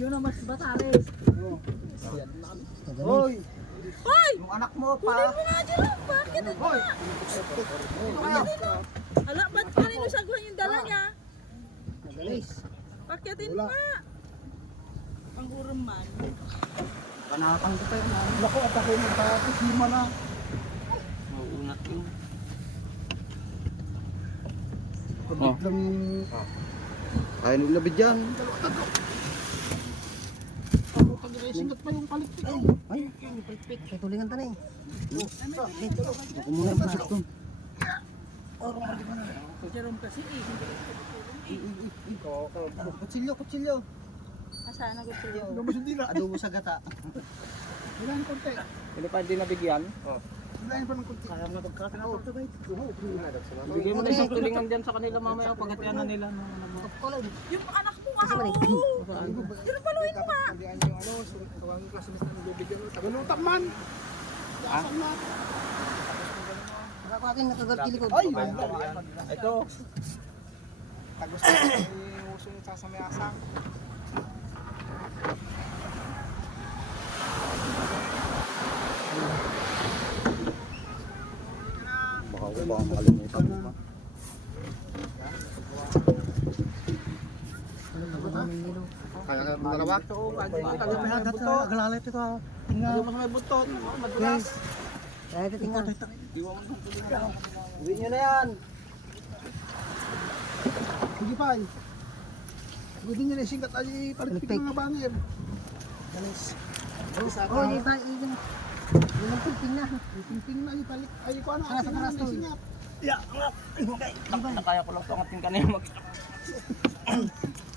Yun ang mas batalis. Hoy! Hoy! Yung anak mo Kunin pa. mo nga dyan. Bakit ito? Hoy! Hala, ba't kanino saguhan yung dala niya? Nagalis. Pakitin mo nga. Ang uram man. Panatang ko pa yun. Lako, atake mo pa. Sima na. Mauunat yun. Kabit lang. Ayaw nila bidyan. Singat pa yung palikpik. Ay, yung palikpik. Kaya tulingan ta na eh. Ako muna yung pasok doon. Jerome kasi eh. Kutsilyo, kutsilyo. Asaan na gusto yun? Adobo sa dila. Adobo sa gata. Bilahin konti. Hindi pa hindi nabigyan. Bilahin pa ng konti. Kaya nga pagkata na ito. Bigay mo na isang tulingan dyan sa kanila mamaya pagkatiyan na nila. Yung anak mo nga ako. Tinapaluin mo nga. Tagalutak man. Yasan na. Nakakuhakin na kagagili ko. Ay! Ito. Tagos na yung uso yung sasamayasang. Baka ko baka makalimutan mo pa. Kaya ka dalawa? May hagat sa agalalit ito. Tingnan. Mas may buton. Madulas. Kaya ito tingnan. Uwi nyo na yan. Sige pa. Gudin nyo na yung singkat ay palikpik ng mga bangir. Galis. Oh, yung pa, yung ping na. Ping na yung palik. Ay, ko ano. Sa karas to. Nakaya ko lang ito angatin kanina.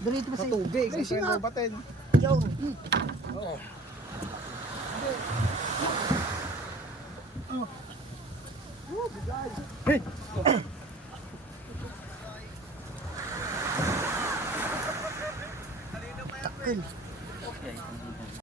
Dito pa sa Tubig. Ay, singat. Batin. Yo. Hey!